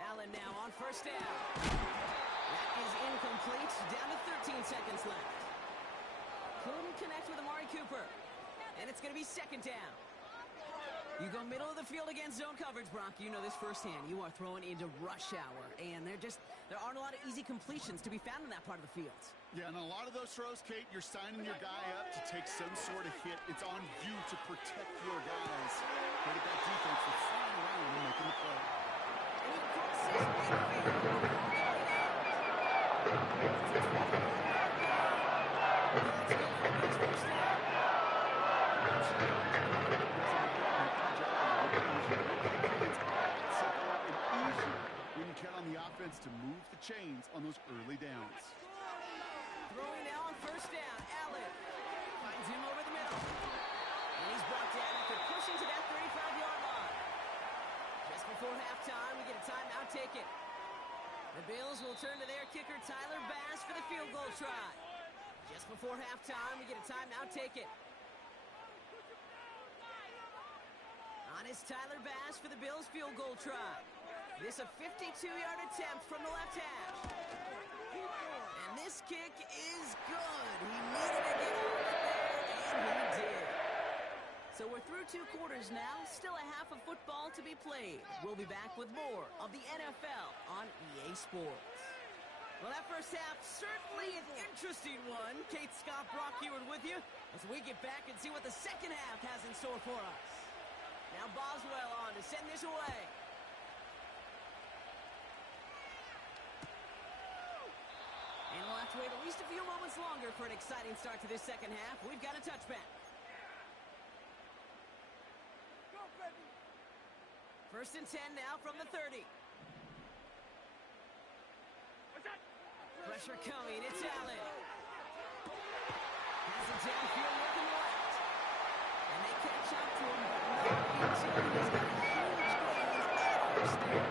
Allen now on first down. That is incomplete. Down to 13 seconds left. Couldn't connect with Amari Cooper. And it's going to be second down. You go middle of the field against zone coverage, Brock. You know this firsthand. You are throwing into rush hour. And there aren't a lot of easy completions to be found in that part of the field. Yeah, and a lot of those throws, Kate, you're signing your guy up to take some sort of hit. It's on you to protect your guys. Look at that defense for flying around and making the play. And he crosses midfield. When you count on the offense to move the chains on those early downs. Throwing now on first down. Allen finds him over the middle. And he's brought down after pushing to that 35-yard line. Just before halftime, we get a timeout taken. The Bills will turn to their kicker, Tyler Bass, for the field goal try. Just before halftime, we get a timeout taken. On is Tyler Bass for the Bills field goal try. This a 52-yard attempt from the left hash. And this kick is good. He needed to get on it there, and he did. So we're through 2 quarters now. Still a half of football to be played. We'll be back with more of the NFL on EA Sports. Well, that first half, certainly an interesting one. Kate, Scott, Brock Ewart with you as we get back and see what the second half has in store for us. Now Boswell on to send this away. And we'll have to wait at least a few moments longer for an exciting start to this second half. We've got a touchback. First and 10 now from the 30. Pressure coming. It's Allen. Has it downfield working left. And they catch up to him, but not until he's got a huge gain at first down.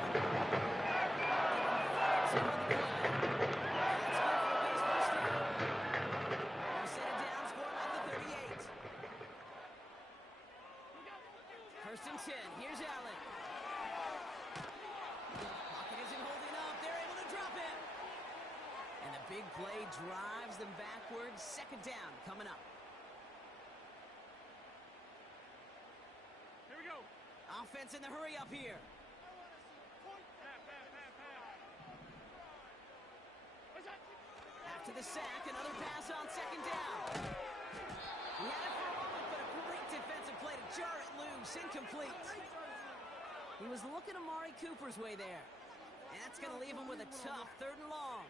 First and 10. Here's Allen. Pocket isn't holding up. They're able to drop him. And the big play drives them backwards. Second down coming up. Here we go. Offense in the hurry up here. After the sack, another pass on second down. He had it for a moment, but a great defensive play to jar it loose. Incomplete. He was looking Amari Cooper's way there. And that's going to leave him with a tough 3rd and long.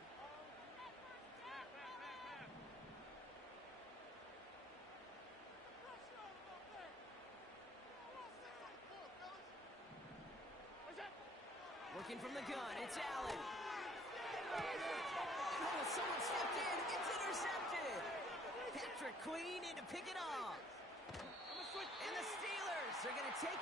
Working from the gun, it's Allen. Oh, someone stepped in. It's intercepted. Patrick Queen in to pick it off. And the Steelers are going to take